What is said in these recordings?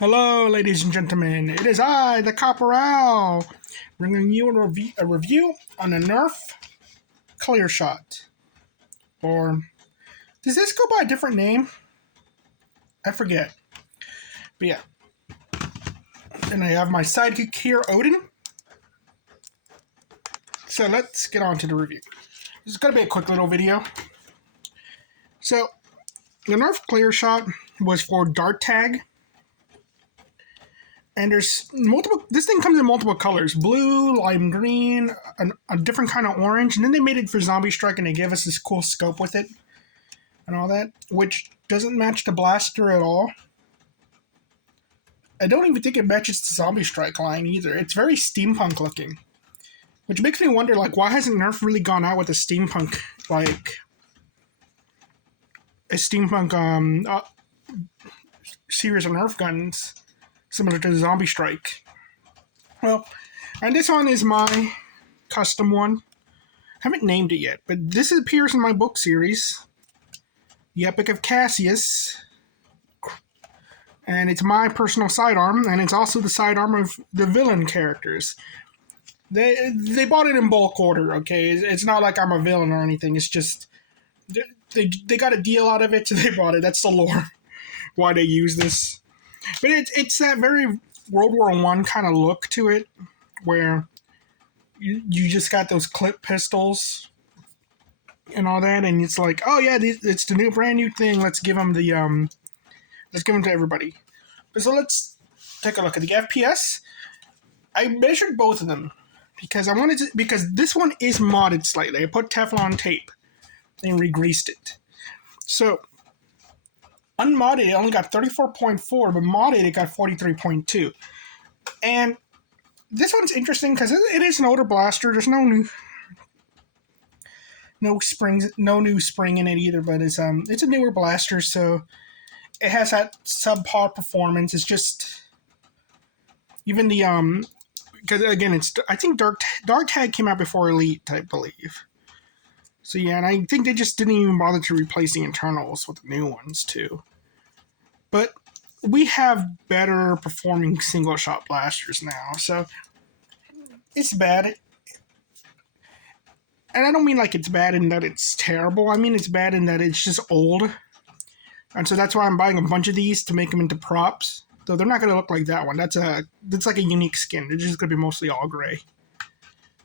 Hello, ladies and gentlemen. It is I, the Copperal, bringing you a review on the Nerf Clearshot. Or, does this go by a different name? I forget. But yeah. And I have my sidekick here, Odin. So let's get on to the review. This is going to be a quick little video. So, the Nerf Clearshot was for dart tag. And there's multiple. This thing comes in multiple colors: blue, lime green, a different kind of orange. And then they made it for Zombie Strike, and they gave us this cool scope with it, and all that, which doesn't match the blaster at all. I don't even think it matches the Zombie Strike line either. It's very steampunk looking, which makes me wonder, like, why hasn't Nerf really gone out with a steampunk, series of Nerf guns similar to the Zombie Strike? Well, and this one is my custom one. I haven't named it yet, but this appears in my book series, The Epic of Cassius. And it's my personal sidearm, and it's also the sidearm of the villain characters. They bought it in bulk order, okay? It's not like I'm a villain or anything. It's just they got a deal out of it, so they bought it. That's the lore why they use this. But it's that very World War I kind of look to it, where you just got those clip pistols and all that, and it's like, oh yeah, it's the brand new thing. Let's give them to everybody. So let's take a look at the FPS. I measured both of them because because this one is modded slightly. I put Teflon tape and re-greased it. So unmodded, it only got 34.4, but modded, it got 43.2. And this one's interesting because it is an older blaster. There's no new spring in it either, but it's a newer blaster, so it has that subpar performance. It's just even the because again, I think Dark Tag came out before Elite, I believe. So yeah, and I think they just didn't even bother to replace the internals with the new ones too. But we have better performing single shot blasters now, so it's bad. And I don't mean like it's bad in that it's terrible. I mean it's bad in that it's just old. And so that's why I'm buying a bunch of these to make them into props. Though they're not going to look like that one. That's like a unique skin. They're just going to be mostly all gray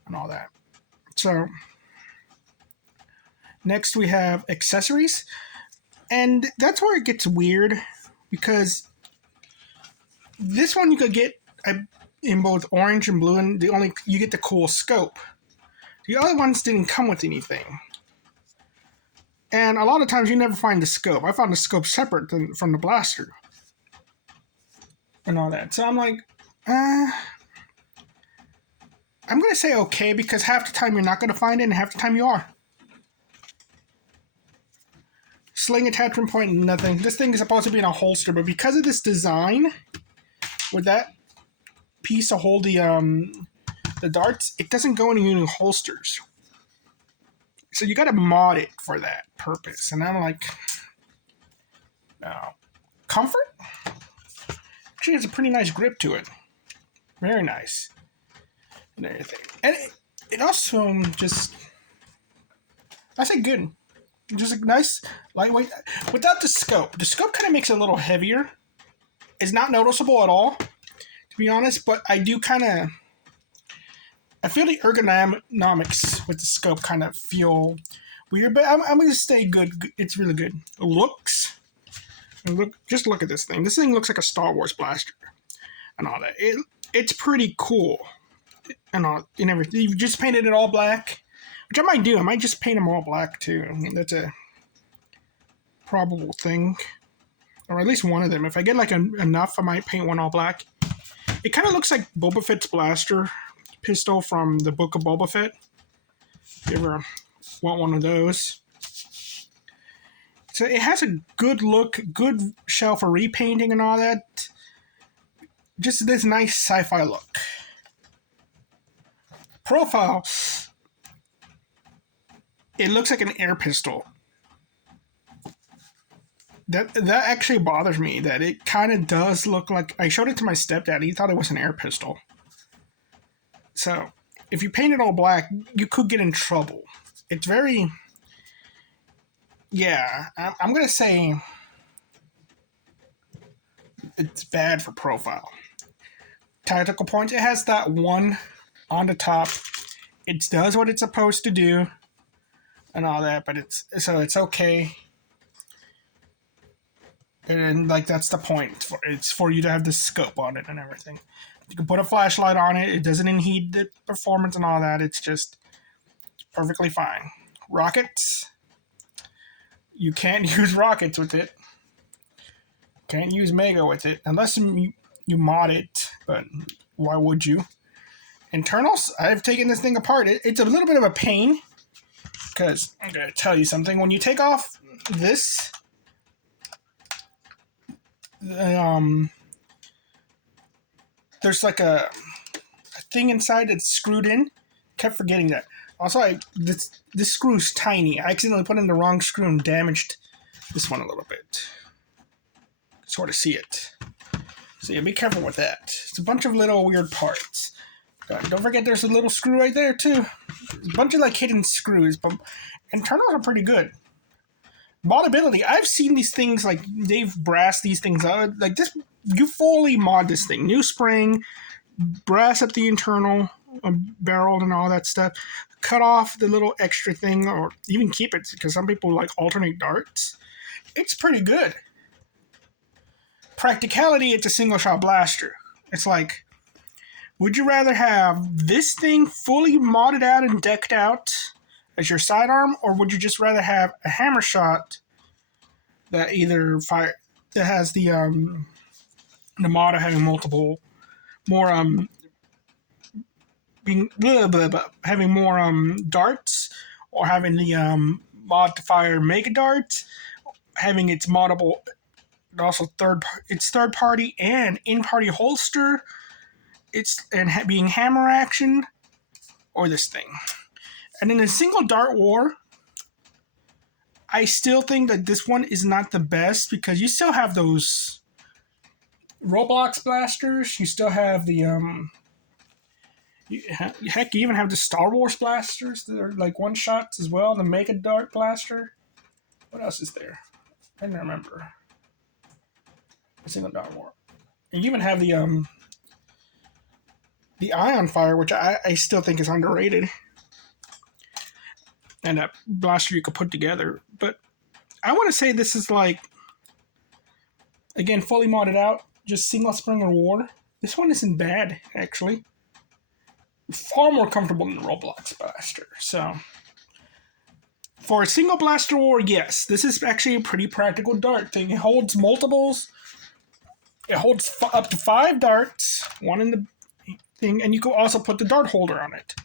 and all that. So next we have accessories. And that's where it gets weird, because this one you could get in both orange and blue, and you get the cool scope. The other ones didn't come with anything. And a lot of times you never find the scope. I found the scope separate from the blaster and all that. So I'm like, I'm going to say okay, because half the time you're not going to find it, and half the time you are. Sling attachment point, nothing. This thing is supposed to be in a holster, but because of this design, with that piece to hold the darts, it doesn't go in any holsters. So you got to mod it for that purpose. And I'm like, no. Comfort? Actually, it's a pretty nice grip to it. Very nice. And everything. And it also just, I say good. Just a nice, lightweight. Without the scope kind of makes it a little heavier. It's not noticeable at all, to be honest, but I do kind of, I feel the ergonomics with the scope kind of feel weird, but I'm going to stay good. It's really good. Looks. Just look at this thing. This thing looks like a Star Wars blaster and all that. It's pretty cool and all and everything. You just painted it all black, which I might do. I might just paint them all black too. I mean, that's a probable thing, or at least one of them. If I get like enough, I might paint one all black. It kind of looks like Boba Fett's blaster pistol from the Book of Boba Fett. If you ever want one of those. So it has a good look, good shell for repainting and all that. Just this nice sci-fi look. Profile. It looks like an air pistol. That actually bothers me. That it kind of does look like. I showed it to my stepdad. He thought it was an air pistol. So if you paint it all black, you could get in trouble. It's very. Yeah, I'm gonna say it's bad for profile. Tactical points. It has that one on the top. It does what it's supposed to do, and all that. But it's okay. And like that's the point. It's for you to have the scope on it and everything. You can put a flashlight on it. It doesn't impede the performance and all that. It's perfectly fine. Rockets. You can't use rockets with it. Can't use Mega with it unless you mod it. But why would you? Internals. I've taken this thing apart. It's a little bit of a pain because I'm gonna tell you something. When you take off this. There's like a thing inside that's screwed in. Kept forgetting that. Also, this screw's tiny. I accidentally put in the wrong screw and damaged this one a little bit. Sort of see it. So yeah, be careful with that. It's a bunch of little weird parts. Don't forget there's a little screw right there too. There's a bunch of like hidden screws, but internals are pretty good. Modability. I've seen these things like they've brassed these things out. Like this, you fully mod this thing. New spring, brass up the internal barrel and all that stuff. Cut off the little extra thing, or even keep it because some people like alternate darts. It's pretty good. Practicality. It's a single shot blaster. It's like, would you rather have this thing fully modded out and decked out as your sidearm, or would you just rather have a hammer shot that either fire that has the mod of having multiple more having more darts, or having the mod to fire mega darts, having its moddable, also third party and in party holster, being hammer action, or this thing. And in a single dart war, I still think that this one is not the best because you still have those Roblox blasters. You still have the heck, you even have the Star Wars blasters that are like one shots as well. The Mega Dart blaster. What else is there? I don't remember. A single dart war. And you even have the Ion Fire, which I still think is underrated. And that blaster you could put together. But I want to say this is like, again, fully modded out, just single spring or war. This one isn't bad, actually. Far more comfortable than the Roblox blaster. So, for a single blaster war, yes, this is actually a pretty practical dart thing. It holds multiples. It holds up to 5 darts, one in the thing, and you can also put the dart holder on it.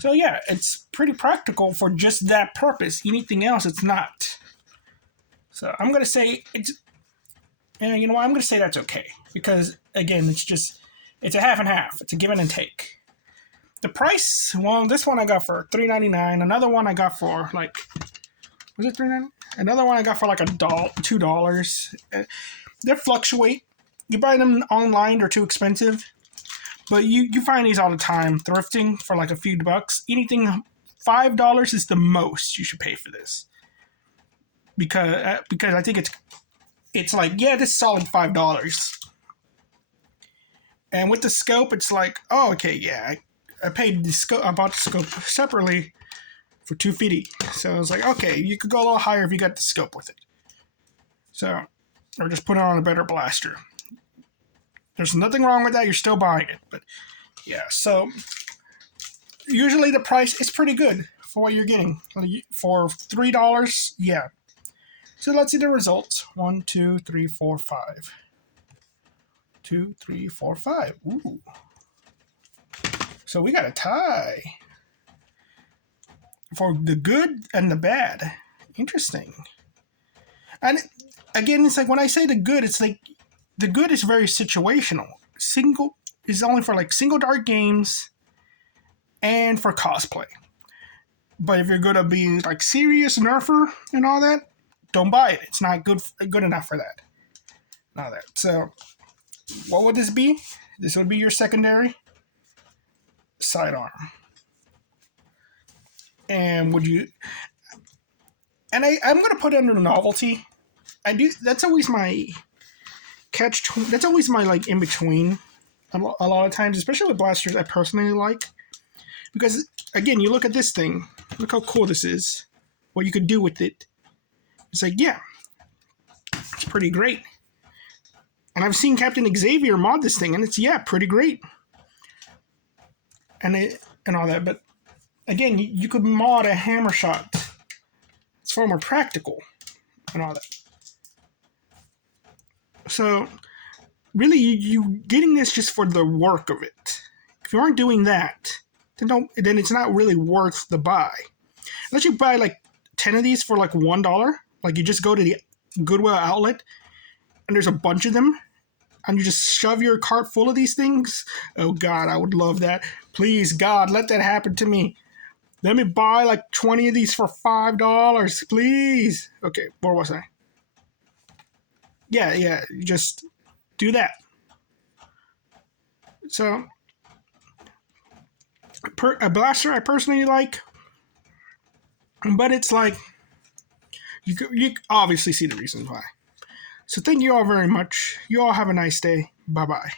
So yeah, it's pretty practical for just that purpose. Anything else, it's not. So I'm going to say it's... And you know what? I'm going to say that's okay. Because, again, it's a half and half. It's a give and take. The price, well, this one I got for $3.99. Another one I got for, like... Was it $3.99? Another one I got for, like, $2. They fluctuate. You buy them online, they're too expensive. But you find these all the time, thrifting for like a few bucks. Anything $5 is the most you should pay for this. Because I think it's like, yeah, this is solid $5. And with the scope, it's like, oh, okay, yeah, I paid the scope. I bought the scope separately for $250. So I was like, okay, you could go a little higher if you got the scope with it. So, or just put it on a better blaster. There's nothing wrong with that. You're still buying it. But yeah, so usually the price is pretty good for what you're getting. For $3, yeah. So let's see the results. 1, 2, 3, 4, 5. 2, 3, 4, 5. Ooh. So we got a tie. For the good and the bad. Interesting. And again, it's like when I say the good, it's like the good is very situational. Single is only for like single dart games and for cosplay. But if you're going to be like serious Nerfer and all that, don't buy it. It's not good enough for that. Not that. So, what would this be? This would be your secondary sidearm. And would you? And I'm gonna put it under novelty. I do. That's always my catch. That's always my like in between. A lot of times, especially with blasters, I personally like because again, you look at this thing. Look how cool this is. What you could do with it. It's like, yeah, it's pretty great. And I've seen Captain Xavier mod this thing, and it's pretty great. And all that, but again, you could mod a hammer shot. It's far more practical and all that. So, really, you getting this just for the work of it. If you aren't doing that, then it's not really worth the buy. Unless you buy like 10 of these for like $1. Like you just go to the Goodwill outlet and there's a bunch of them and you just shove your cart full of these things. Oh God, I would love that. Please God, let that happen to me. Let me buy like 20 of these for $5, please. Okay, where was I? Yeah, you just do that. So, a blaster I personally like, but it's like, you obviously see the reasons why. So thank you all very much. You all have a nice day. Bye-bye.